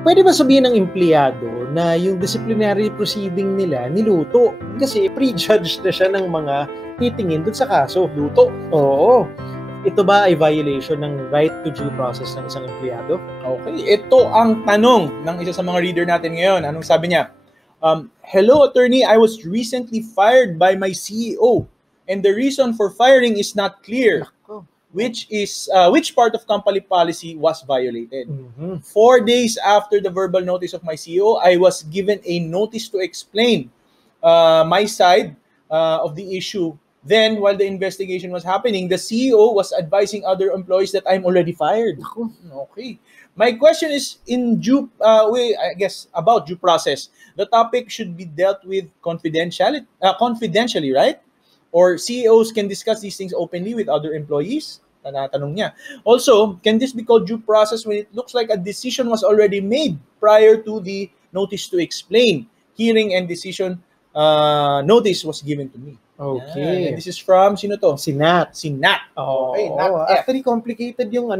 Pwede ba sabihin ng empleyado na yung disciplinary proceeding nila niluto? Kasi prejudged na siya ng mga titingin dun sa kaso. Luto? Oo. Ito ba ay violation ng right to due process ng isang empleyado? Okay, ito ang tanong ng isa sa mga reader natin ngayon. Anong sabi niya? Hello, attorney. I was recently fired by my CEO and the reason for firing is not clear. Which part of company policy was violated. 4 days after the verbal notice of my CEO, I was given a notice to explain my side of the issue. Then, while the investigation was happening, the CEO was advising other employees that I'm already fired. Okay. My question is about due process. The topic should be dealt with confidentially, right? Or CEOs can discuss these things openly with other employees? Tanatanong niya. Also, can this be called due process when it looks like a decision was already made prior to the notice to explain? Hearing and decision notice was given to me. Okay. And this is from, sino to? Si Nat. Si Nat. Okay, Nat. Actually, complicated yung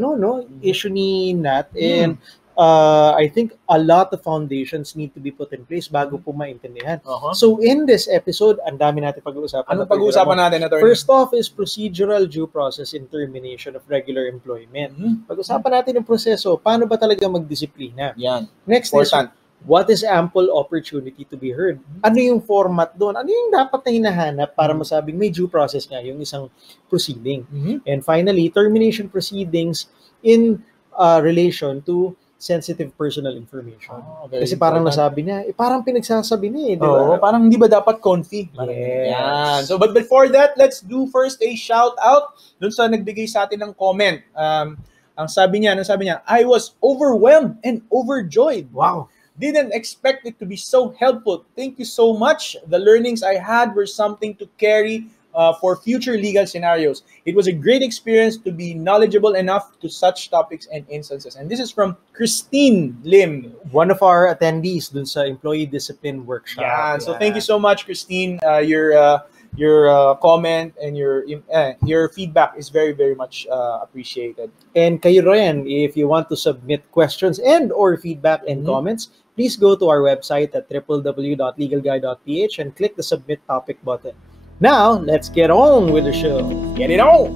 issue ni Nat. And I think a lot of foundations need to be put in place bago po maintindihan. So in this episode, ang dami natin pag-uusapan. Anong pag-uusapan natin, attorney? First off is procedural due process in termination of regular employment. Pag-usapan natin yung proseso, paano ba talaga magdisiplina? Yan. Next Important. is, what is ample opportunity to be heard? Ano yung format doon? Ano yung dapat na hinahanap para masabing may due process nga yung isang proceeding? And finally, termination proceedings in relation to sensitive personal information. Kasi parang nasabi niya, parang pinagsasabi niya, di ba? Parang hindi ba dapat config? Yes. Yan. So, but before that, let's do first a shout out dun sa nagbigay sa atin ng comment. Ang sabi niya, I was overwhelmed and overjoyed. Wow. Didn't expect it to be so helpful. Thank you so much. The learnings I had were something to carry for future legal scenarios. It was a great experience to be knowledgeable enough to such topics and instances. And this is from Christine Lim. One of our attendees dun sa employee discipline workshop. Yeah. So thank you so much, Christine. Your comment and your feedback is very, very much appreciated. And kayo rin, if you want to submit questions and or feedback and comments, please go to our website at www.legalguy.ph and click the submit topic button. Now, let's get on with the show. Get it on!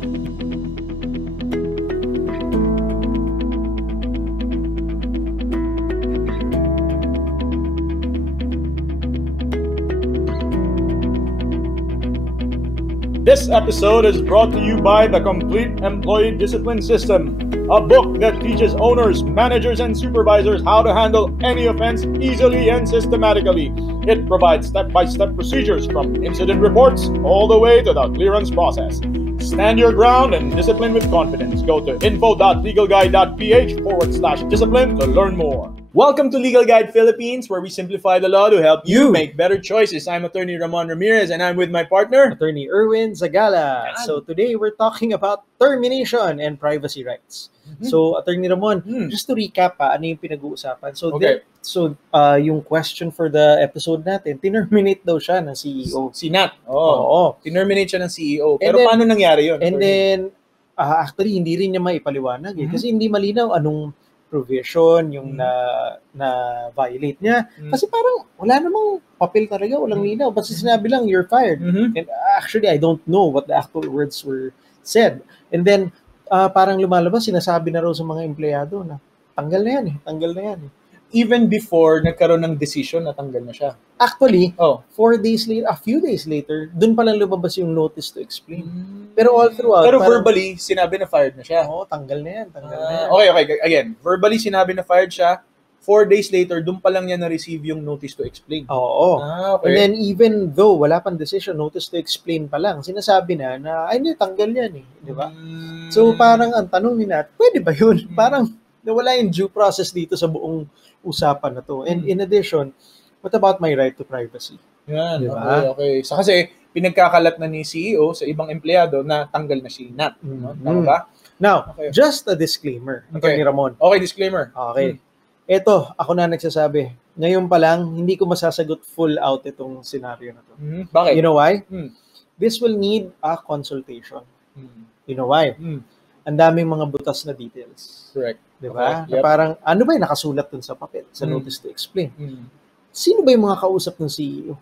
This episode is brought to you by the Complete Employee Discipline System, a book that teaches owners, managers, and supervisors how to handle any offense easily and systematically. It provides step-by-step procedures from incident reports all the way to the clearance process. Stand your ground and discipline with confidence. Go to info.legalguide.ph/discipline to learn more. Welcome to Legal Guide Philippines, where we simplify the law to help you make better choices. I'm Attorney Ramon Ramirez, and I'm with my partner, Attorney Erwin Zagala. So today we're talking about termination and privacy rights. So Attorney Ramon, just to recap, ano yung pinag-uusapan? So yung question for the episode natin, tinerminate daw siya ng CEO. Si Nat. Oo. Tinerminate siya ng CEO. Pero paano nangyari yun? And then, actually, hindi rin niya maipaliwanag kasi hindi malinaw anong provision yung na-violate niya. Kasi parang wala namang papel talaga, walang linaw. Basta sinabi lang, you're fired. And actually, I don't know what the actual words were said. And then, parang lumalabas, sinasabi na raw sa mga empleyado na tanggal na yan eh. Even before nagkaroon ng decision, natanggal na siya. Actually, 4 days later, a few days later, dun pa lang lumabas yung notice to explain. Pero all throughout, pero verbally, sinabi na fired na siya. Tanggal na yan. Okay. Again, verbally sinabi na fired siya. 4 days later, dun pa lang niya na-receive yung notice to explain. Okay. And then even though wala pang decision, notice to explain pa lang, sinasabi na ay hindi, tanggal yan eh. Di ba? So parang ang tanong ni Nat, pwede ba yun? Parang nawala yung due process dito sa buong usapan na to. And in addition, what about my right to privacy? Yan, diba? Okay. So kasi pinagkakalat na ni CEO sa ibang empleyado na tanggal na si Nat. Tama ba? Now, just a disclaimer. Attorney Ramon. Okay, disclaimer. Okay. Ito, ako na nagsasabi. Ngayon pa lang, hindi ko masasagot full out itong scenario na to. Bakit? You know why? This will need a consultation. You know why? ang daming mga butas na details. Correct. Diba? Okay. Yep. Na parang, ano ba yung nakasulat dun sa papel, sa notice to explain? Sino ba yung mga kausap ng CEO?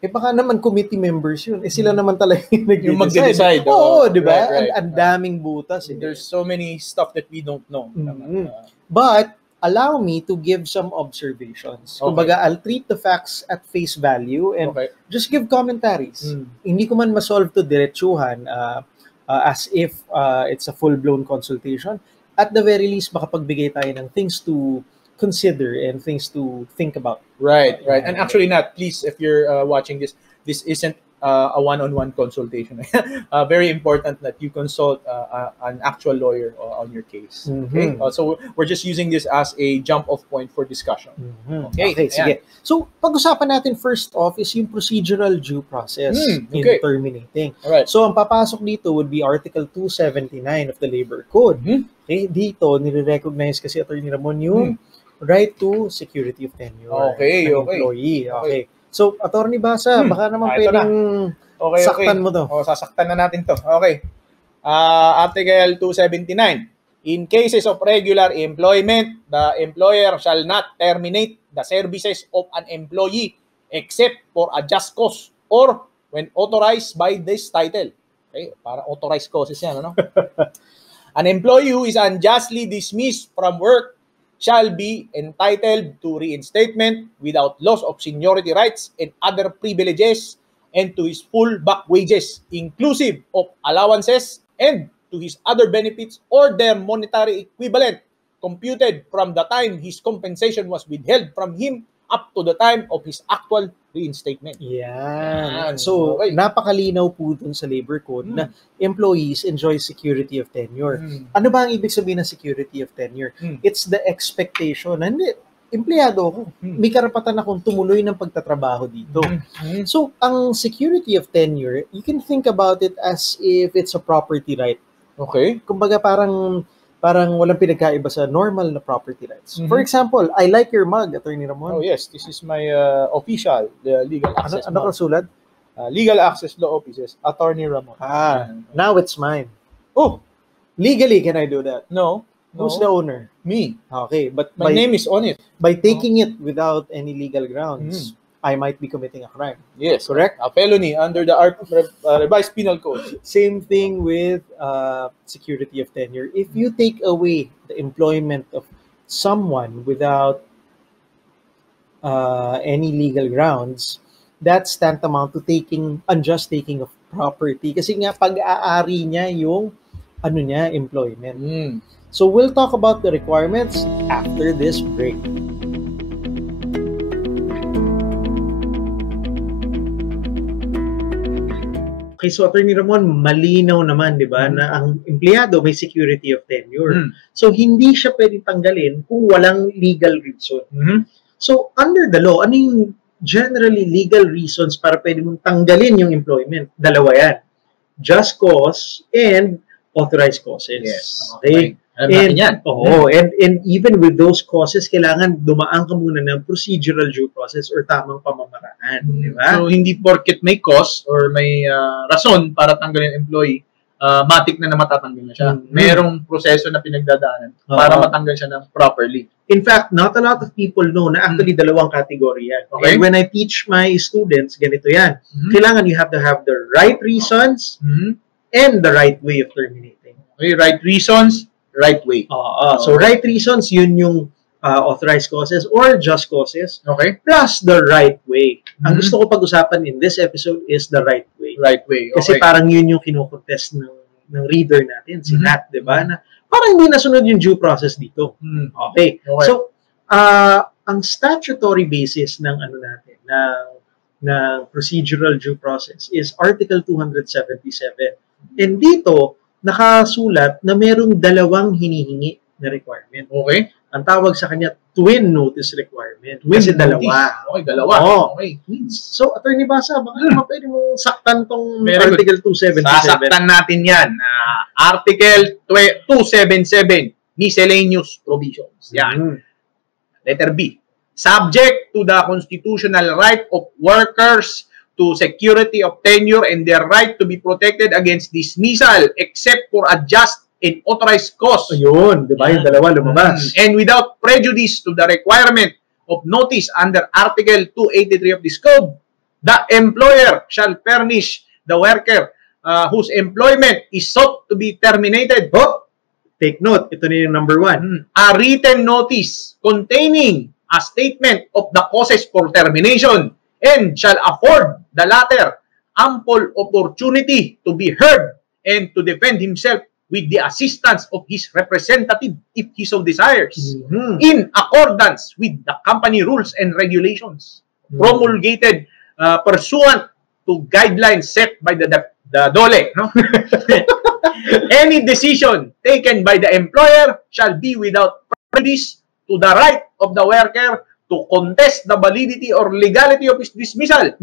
Eh baka naman committee members yun. Eh sila naman talaga yung mag-decide. Oo, di ba? Right. Ang daming butas. There's so many stuff that we don't know. But, allow me to give some observations. Kumbaga, I'll treat the facts at face value and just give commentaries. Hindi ko man ma-solve to diretsuhan as if it's a full-blown consultation. At the very least, makapagbigay tayo ng things to consider and things to think about. Right. And actually not, please, if you're watching this isn't a one-on-one consultation. Very important that you consult an actual lawyer on your case. Okay? So we're just using this as a jump-off point for discussion. Okay, sige. So pag-usapan natin first off is yung procedural due process in terminating. Alright. So ang papasok dito would be Article 279 of the Labor Code. Okay, dito nire-recognize kasi Attorney Ramon yung right to security of tenure ng employee. Okay. So, Attorney Basa, baka naman pwedeng saktan mo to. Sasaktan na natin to. Okay. Article 279. In cases of regular employment, the employer shall not terminate the services of an employee except for a just cause or when authorized by this title. Okay? Para authorized causes yan, ano? An employee who is unjustly dismissed from work shall be entitled to reinstatement without loss of seniority rights and other privileges and to his full back wages, inclusive of allowances and to his other benefits or their monetary equivalent, computed from the time his compensation was withheld from him up to the time of his actual reinstatement. Yan. So, napakalinaw po dun sa Labor Code na employees enjoy security of tenure. Ano ba ang ibig sabihin ng security of tenure? It's the expectation. Hindi, empleyado ako. May karapatan akong tumuloy ng pagtatrabaho dito. So, ang security of tenure, you can think about it as if it's a property right. Okay. Kumbaga parang walang pinagkaiba sa normal na property rights. For example, I like your mug, Attorney Ramon. Oh yes, this is my official, the legal access. Ano kasulat? Legal Access Law Offices, Attorney Ramon. Now it's mine. Oh, legally can I do that? No. Who's the owner? Me. Okay, but my name is on it. By taking it without any legal grounds, I might be committing a crime. Yes. Correct? A felony under the revised penal code. Same thing with security of tenure. If you take away the employment of someone without any legal grounds, that's tantamount to unjust taking of property. Kasi nga pag-aari niya yung employment. So we'll talk about the requirements after this break. Okay, so Attorney Ramon, malinaw naman, di ba, na ang empleyado may security of tenure. So, hindi siya pwedeng tanggalin kung walang legal reason. So, under the law, ano yung generally legal reasons para pwede mong tanggalin yung employment? Dalawa yan. Just cause and authorized causes. Yes. Okay? And even with those causes, kailangan dumaan ka muna ng procedural due process or tamang pamamaraan. Di ba? So, hindi porket may cause or may rason para tanggalin employee, matik na matatanggal na siya. Merong proseso na pinagdadaanan para matanggal siya ng properly. In fact, not a lot of people know na actually dalawang category yan. Okay. And when I teach my students, ganito yan. Kailangan you have to have the right reasons and the right way of terminating. Okay, right reasons, right way. So, right reasons, yun yung authorized causes or just causes. Okay. Plus the right way. Ang gusto ko pag-usapan in this episode is the right way. Right way. Okay. Kasi parang yun yung kinocontest ng reader natin, si Nat, di ba? Na parang hindi nasunod yung due process dito. Okay. So, ang statutory basis ng natin, ng procedural due process is Article 277. And dito, nakasulat na merong dalawang hinihingi na requirement. Okay. Ang tawag sa kanya, twin notice requirement. Kasi dalawa. Okay, dalawa. Okay. So, Attorney Basa, baka naman pwede mong saktan tong Article 277. Sasaktan natin yan. Article 277, miscellaneous provisions. Yan. Letter B. Subject to the constitutional right of workers to security of tenure and their right to be protected against dismissal except for a just in authorized cause. Ayun, di ba? Yung dalawa lumabas. And without prejudice to the requirement of notice under Article 283 of this code, the employer shall furnish the worker whose employment is sought to be terminated. Oh, take note, ito na yung number 1. A written notice containing a statement of the causes for termination and shall afford the latter ample opportunity to be heard and to defend himself with the assistance of his representative if he so desires, in accordance with the company rules and regulations promulgated pursuant to guidelines set by the DOLE. No? Any decision taken by the employer shall be without prejudice to the right of the worker to contest the validity or legality of his dismissal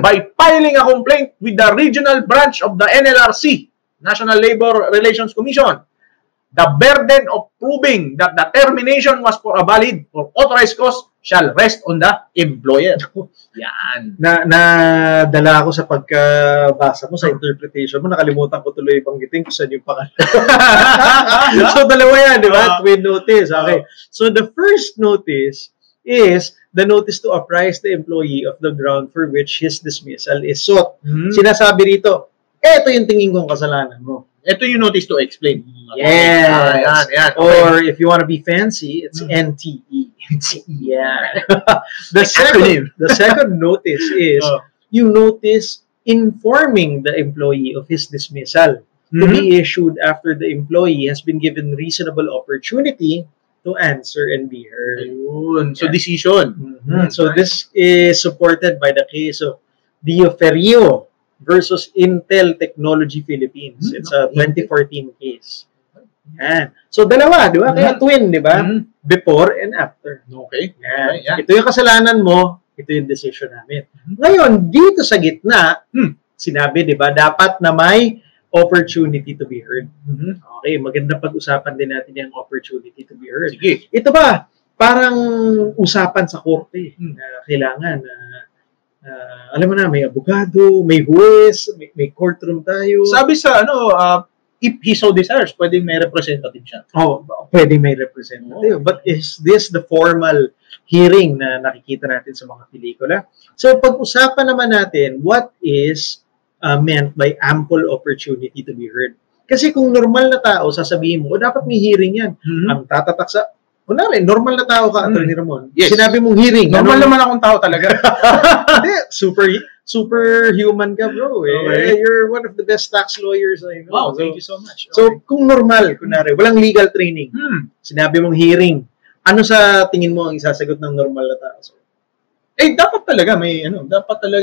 by filing a complaint with the regional branch of the NLRC, National Labor Relations Commission. The burden of proving that the termination was for a valid or authorized cause shall rest on the employer. Yan. Nadala ako sa pagkabasa mo, sa interpretation mo, nakalimutan ko tuloy banggitin kung saan yung pangalan. So, dalawa yan, di ba? Twin notice. Okay. So, the first notice is the notice to apprise the employee of the ground for which his dismissal is sought. Sinasabi rito, eto yung tingin kong kasalanan mo. Ito yung notice to explain. Yes. Yan. Or if you want to be fancy, it's NTE. Yeah. The second notice is you notice informing the employee of his dismissal to be issued after the employee has been given reasonable opportunity to answer and be heard. Ayun. So, decision. So, this is supported by the case of Dioferio versus Intel Technology Philippines. It's a 2014 case. Yan. So, dalawa, di ba? Kaya twin, di ba? Before and after. Okay. Yan. Yan. Ito yung kasalanan mo, ito yung decision namin. Ngayon, dito sa gitna, sinabi, di ba, dapat na may opportunity to be heard. Okay, maganda pag-usapan din natin yung opportunity to be heard. Sige. Ito ba, parang usapan sa korte na kailangan alam mo na, may abogado, may huwes, may courtroom tayo. Sabi sa if he so desires, pwedeng may representative siya. Oh, pwedeng may representative. But is this the formal hearing na nakikita natin sa mga pelikula? So, pag-usapan naman natin, what is meant by ample opportunity to be heard? Kasi kung normal na tao, sasabihin mo, dapat may hearing yan. Ang tatatak sa kunwari, normal na tao ka, Atty. Ramon. Yes. Sinabi mong hearing. Normal naman akong tao talaga. Hindi, superhuman ka, bro. Okay. You're one of the best tax lawyers I know. Wow, thank you so much. Okay. So, kung normal, kunwari, walang legal training, sinabi mong hearing, ano sa tingin mo ang isasagot ng normal na tao? Dapat talaga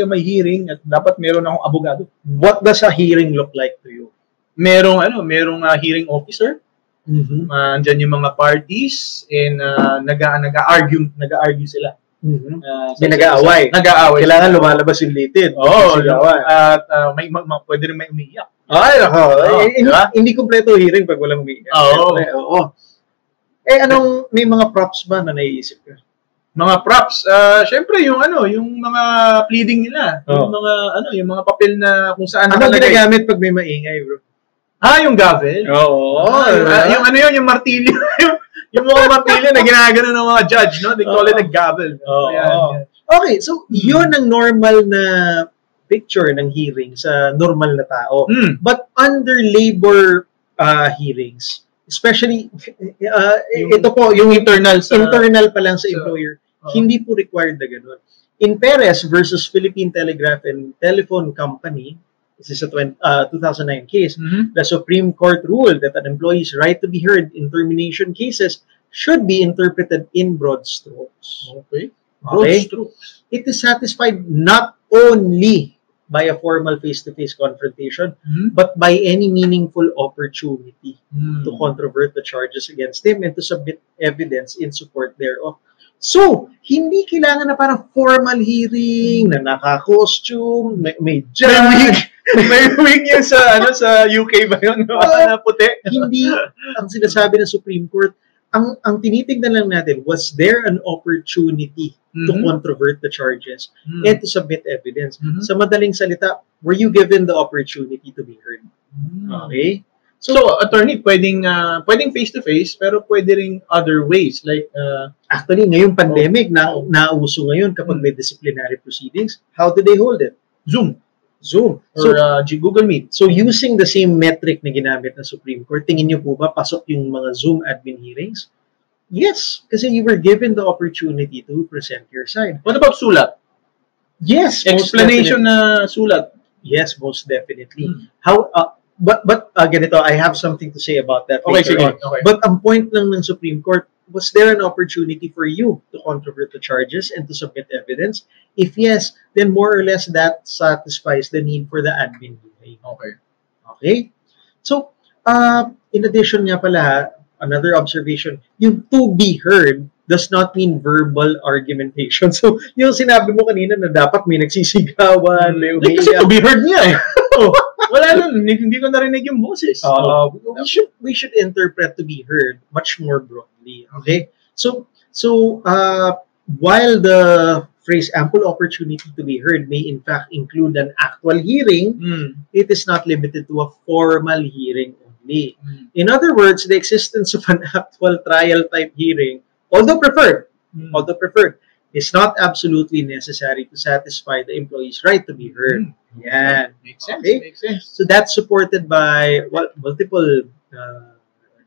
may hearing at dapat meron akong abogado. What does a hearing look like to you? Merong hearing officer. Andyan yung mga parties and nag-argue sila. Nag-aaway. Kailangan lumalabas yung litid. At pwede rin may umiiyak. Hindi kompleto hearing pag walang umiiyak. May mga props ba na naiisip ka? Mga props, syempre yung mga pleading nila, yung mga papel na kung saan ano ginagamit pag may maingay, bro? Yung gavel? Oo. Yung martilyo. yung mga martilyo na ginagano ng mga judge, no? They call it a gavel. Okay, so yun ang normal na picture ng hearing sa normal na tao. But under labor hearings, especially, ito po, yung internal pa lang sa employer, hindi po required na ganun. In Perez versus Philippine Telegraph and Telephone Company, this is a 2009 case, the Supreme Court ruled that an employee's right to be heard in termination cases should be interpreted in broad strokes. Okay. Broad strokes. It is satisfied not only by a formal face-to-face confrontation, but by any meaningful opportunity to controvert the charges against him and to submit evidence in support thereof. So, hindi kailangan na parang formal hearing, na naka-costume, may judge. May wig yan sa UK ba yun? Na puti? Hindi, ang sinasabi ng Supreme Court, ang tinitignan lang natin, was there an opportunity to controvert the charges and to submit evidence? Sa madaling salita, were you given the opportunity to be heard? Okay? So, attorney, pwedeng face-to-face, pero pwede ring other ways. Like, Actually, ngayong pandemic, nauso ngayon kapag may disciplinary proceedings, how do they hold it? Zoom Zoom. or So, Google Meet. so using the same metric na ginamit ng Supreme Court, tingin niyo po ba pasok yung mga Zoom admin hearings? Yes, kasi you were given the opportunity to present your side. What about sulat? Yes, most Explanation definitely. na sulat. Yes, most definitely. How but ganito, I have something to say about that Okay, later sige. on. Okay. But ang point lang ng Supreme Court, was there an opportunity for you to controvert the charges and to submit evidence? If yes, then more or less that satisfies the need for the admin hearing. Okay. Okay? So, in addition nga pala, another observation, yung to be heard does not mean verbal argumentation. So, yung sinabi mo kanina na dapat may nagsisigawan, may Kasi umiiyak. to be heard niya eh. Wala nun, hindi ko narinig yung boses. We should interpret to be heard much more broadly. Okay? So while the phrase ample opportunity to be heard may in fact include an actual hearing, it is not limited to a formal hearing only. In other words, the existence of an actual trial type hearing, although preferred, is not absolutely necessary to satisfy the employee's right to be heard. Yan. Makes sense. Okay? Makes sense. So that's supported by multiple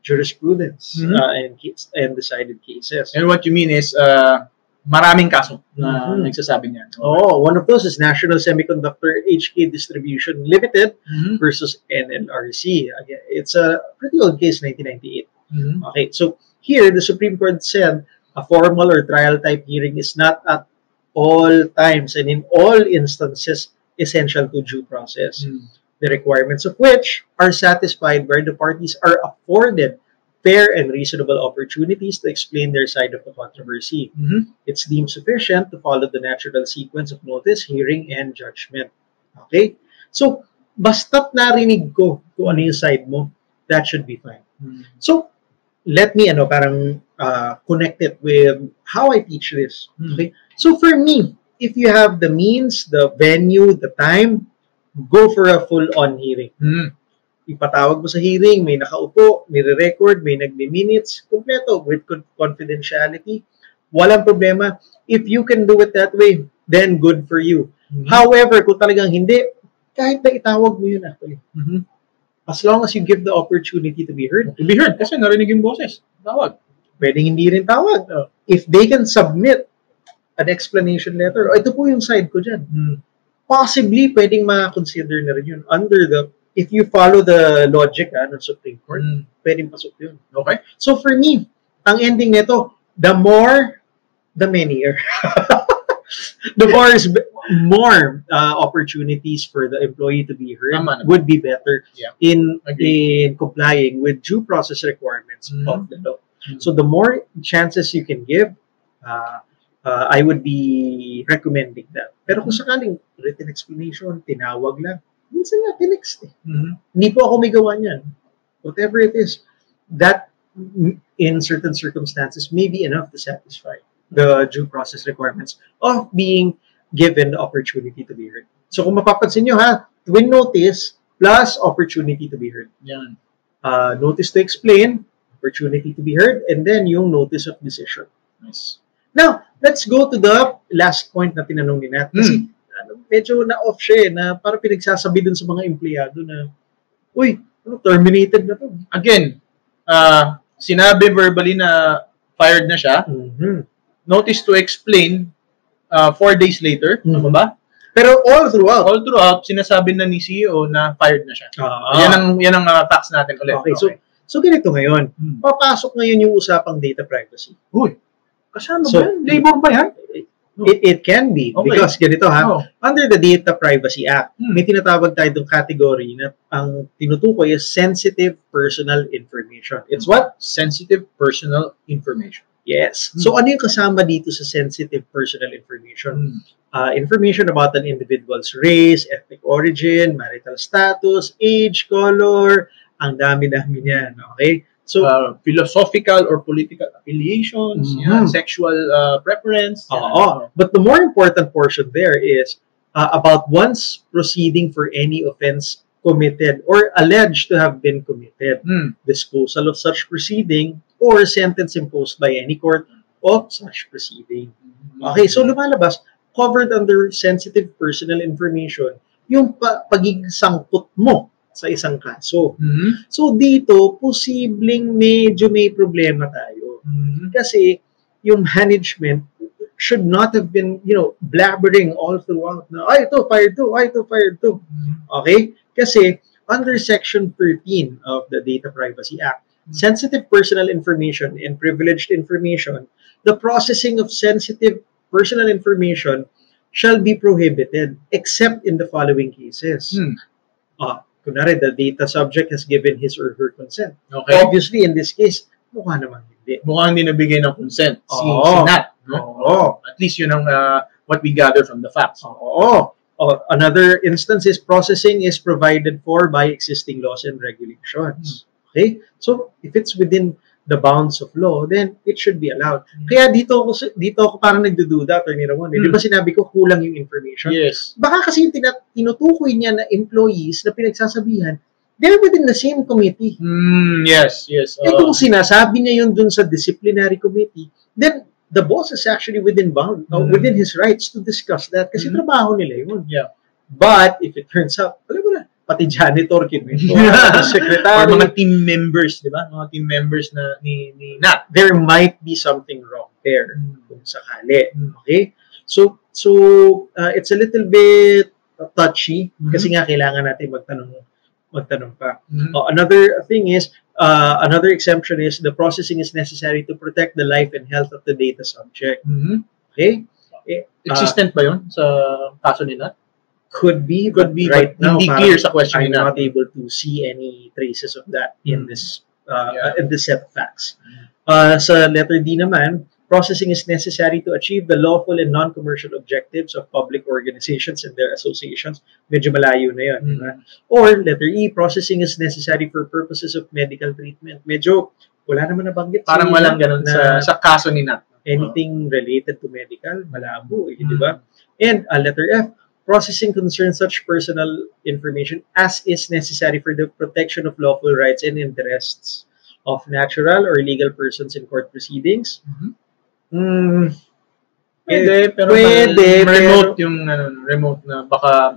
jurisprudence and decided cases. And what you mean is, maraming kaso na nagsasabi niyan. Oh, one of those is National Semiconductor HK Distribution Limited versus NLRC. Again, it's a pretty old case, 1998. Okay, so here the Supreme Court said a formal or trial type hearing is not at all times and in all instances essential to due process. The requirements of which are satisfied where the parties are afforded fair and reasonable opportunities to explain their side of the controversy. It's deemed sufficient to follow the natural sequence of notice, hearing, and judgment. Okay? So, basta't narinig ko kung ano yung side mo, that should be fine. So, let me connect it with how I teach this. Okay? So, for me, if you have the means, the venue, the time, go for a full-on hearing. Ipatawag mo sa hearing, may nakaupo, may re-record, may nagmi-minutes, kompleto with confidentiality. Walang problema. If you can do it that way, then good for you. However, kung talagang hindi, kahit na itawag mo yun actually. As long as you give the opportunity to be heard. To be heard, kasi narinig yung boses. Tawag. Pwedeng hindi rin tawag. If they can submit an explanation letter, ito po yung side ko dyan. Possibly, pwedeng ma-consider na rin yun if you follow the logic ng Supreme Court, pwedeng pasok yun. Okay? So for me, ang ending nito, the more, the merrier. The more opportunities for the employee to be heard would be better in complying with due process requirements of the law. So the more chances you can give, I would be recommending that. Pero kung sakaling written explanation, tinawag lang, minsan nga, tinext eh. Hindi po ako may gawa niyan. Whatever it is, that in certain circumstances may be enough to satisfy the due process requirements of being given the opportunity to be heard. So kung mapapansin nyo twin notice plus opportunity to be heard. Yan. Notice to explain, opportunity to be heard, and then yung notice of decision. Nice. Now, let's go to the last point na tinanong ni Nat. Kasi medyo na-off siya na parang pinagsasabi dun sa mga empleyado na, uy, terminated na to. Again, sinabi verbally na fired na siya. Notice to explain 4 days later. Ano ba? Pero all throughout, sinasabi na ni CEO na fired na siya. Yan ang facts natin ulit. Okay, so ganito ngayon. Papasok ngayon yung usapang data privacy. Uy, kasama ba yan? Labor ba yan? It can be. Okay. Because ganito under the Data Privacy Act, may tinatawag tayo itong category na ang tinutukoy is sensitive personal information. It's what? Sensitive personal information. Yes. So ano yung kasama dito sa sensitive personal information? Information about an individual's race, ethnic origin, marital status, age, color, ang dami-dami niyan. Okay? So, philosophical or political affiliations, sexual preference. But the more important portion there is about one's proceeding for any offense committed or alleged to have been committed, disposal of such proceeding, or sentence imposed by any court of such proceeding. Okay, so lumalabas, covered under sensitive personal information, yung pagiging sangkot mo sa isang kaso. So dito, posibleng medyo may problema tayo. Kasi yung management should not have been, blabbering all throughout na, ay, ito, fired to, ay, ito, fired to. Okay? Kasi under Section 13 of the Data Privacy Act, sensitive personal information and privileged information, the processing of sensitive personal information shall be prohibited except in the following cases. Kunwari, the data subject has given his or her consent. Okay. Obviously, in this case, mukha naman hindi. Mukhang hindi nabigay ng consent. Si Nat. No? At least yun ang what we gather from the facts. Another instance is processing is provided for by existing laws and regulations. Okay? So, if it's within the bounds of law, then it should be allowed. Kaya dito ako parang nagdududa, Attorney Ramon. Di ba sinabi ko kulang yung information? Yes. Baka kasi yung tinutukoy niya na employees na pinagsasabihan, they're within the same committee. Yes. Kung sinasabi niya yun dun sa disciplinary committee, then the boss is actually within within his rights to discuss that kasi trabaho nila yun. Yeah. But if it turns out, alam mo na, pati janitor, Or secretary, mga team members, di ba? Mga team members na ni Nat. there might be something wrong there kung sakali. Okay? So it's a little bit touchy kasi nga kailangan natin magtanong pa. Another thing is, another exemption is the processing is necessary to protect the life and health of the data subject. Okay? Existent ba yun sa kaso ni Nat? Could be, Could be, right but now, hindi clear sa question I'm ni Nat. not able to see any traces of that in this set of facts. Sa letter D naman, processing is necessary to achieve the lawful and non-commercial objectives of public organizations and their associations. Medyo malayo na yun. Or letter E, processing is necessary for purposes of medical treatment. Medyo wala naman nabanggit. Parang walang ganun sa kaso ni Nat. Anything related to medical, malabo, di ba? And letter F, processing concerns such personal information as is necessary for the protection of lawful rights and interests of natural or legal persons in court proceedings. Pwede, pero remote yung remote na baka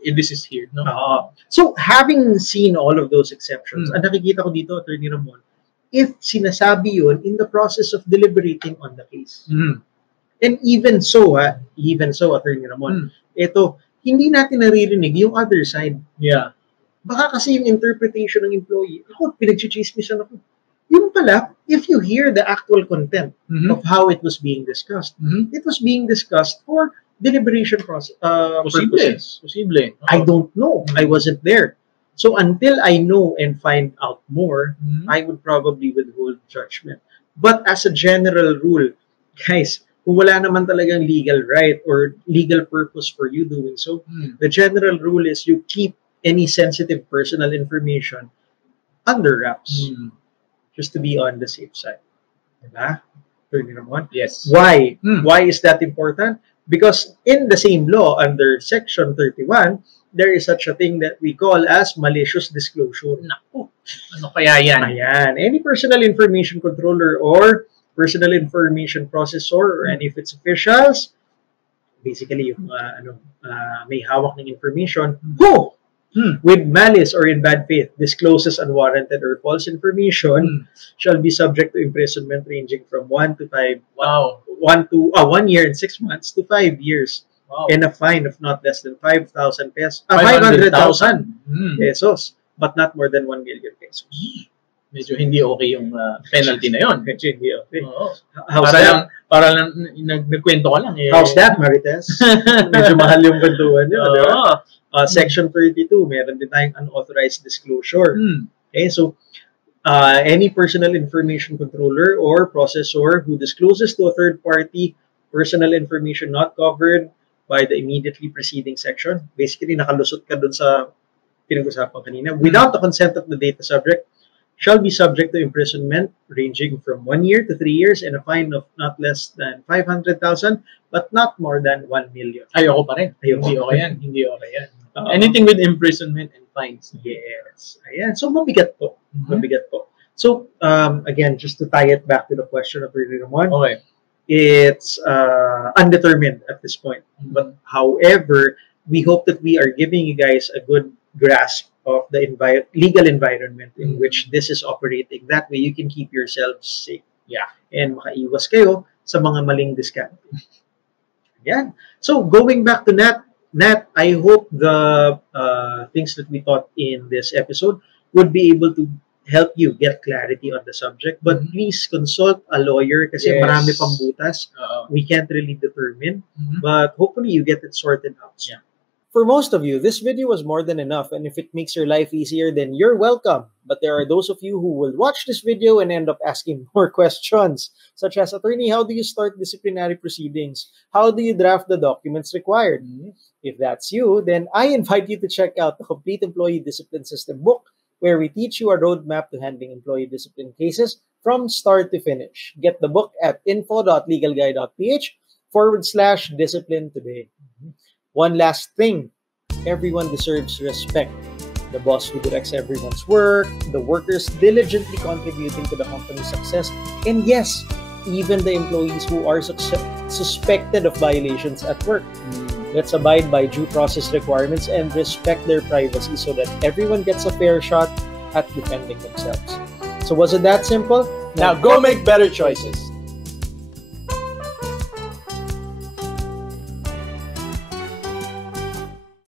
this is here, no? So, having seen all of those exceptions, ang nakikita ko dito, Attorney Ramon, if sinasabi yun in the process of deliberating on the case. And even so, Attorney Ramon, ito, hindi natin naririnig yung other side. Yeah. Baka kasi yung interpretation ng employee, ako, pinag-chismisan ako. Yung pala, if you hear the actual content of how it was being discussed, it was being discussed for deliberation purposes. Posible. I don't know. I wasn't there. So until I know and find out more, I would probably withhold judgment. But as a general rule, guys, kung wala naman talagang legal right or legal purpose for you doing so, the general rule is you keep any sensitive personal information under wraps. Just to be on the safe side. Diba? Yes. Why? Why is that important? Because in the same law, under Section 31, there is such a thing that we call as malicious disclosure. Naku, ano kaya yan? Ayan. Any personal information controller or personal information processor or any of its officials, basically yung may hawak ng information, who with malice or in bad faith discloses unwarranted or false information shall be subject to imprisonment ranging from 1 year and 6 months to 5 years. And a fine of not less than 5,000 pesos, 500,000 pesos, but not more than 1 million pesos. Medyo hindi okay yung penalty na yun. Medyo hindi okay. How's that? Para lang nagkwento ka lang. How's that, Marites? Medyo mahal yung kwentuhan nyo. Diba? Section 32, meron din tayong unauthorized disclosure. Okay, so any personal information controller or processor who discloses to a third party personal information not covered by the immediately preceding section, basically nakalusot ka dun sa pinag-usapan kanina, without the consent of the data subject, shall be subject to imprisonment ranging from 1 year to 3 years and a fine of not less than 500,000 but not more than 1 million. Ayoko pa rin. Ayoko. Hindi okay yan. Hindi okay yan. Anything with imprisonment and fines. Yes. Ayan. So, mabigat po. Mabigat po. So, again, just to tie it back to the question of Attorney Ramon, Okay. it's undetermined at this point. But however, we hope that we are giving you guys a good grasp of the legal environment in which this is operating. That way, you can keep yourselves safe. Yeah. And makaiwas kayo sa mga maling diskarte. Yan. So, going back to Nat, I hope the things that we taught in this episode would be able to help you get clarity on the subject. But please consult a lawyer kasi Yes. marami pang butas. We can't really determine. But hopefully you get it sorted out. Yeah. For most of you, this video was more than enough, and if it makes your life easier, then you're welcome. But there are those of you who will watch this video and end up asking more questions, such as, Attorney, how do you start disciplinary proceedings? How do you draft the documents required? If that's you, then I invite you to check out the Complete Employee Discipline System book, where we teach you a roadmap to handling employee discipline cases from start to finish. Get the book at info.legalguy.ph/discipline today. One last thing, everyone deserves respect. The boss who directs everyone's work, the workers diligently contributing to the company's success, and yes, even the employees who are suspected of violations at work. Let's abide by due process requirements and respect their privacy so that everyone gets a fair shot at defending themselves. So was it that simple? Now go make better choices.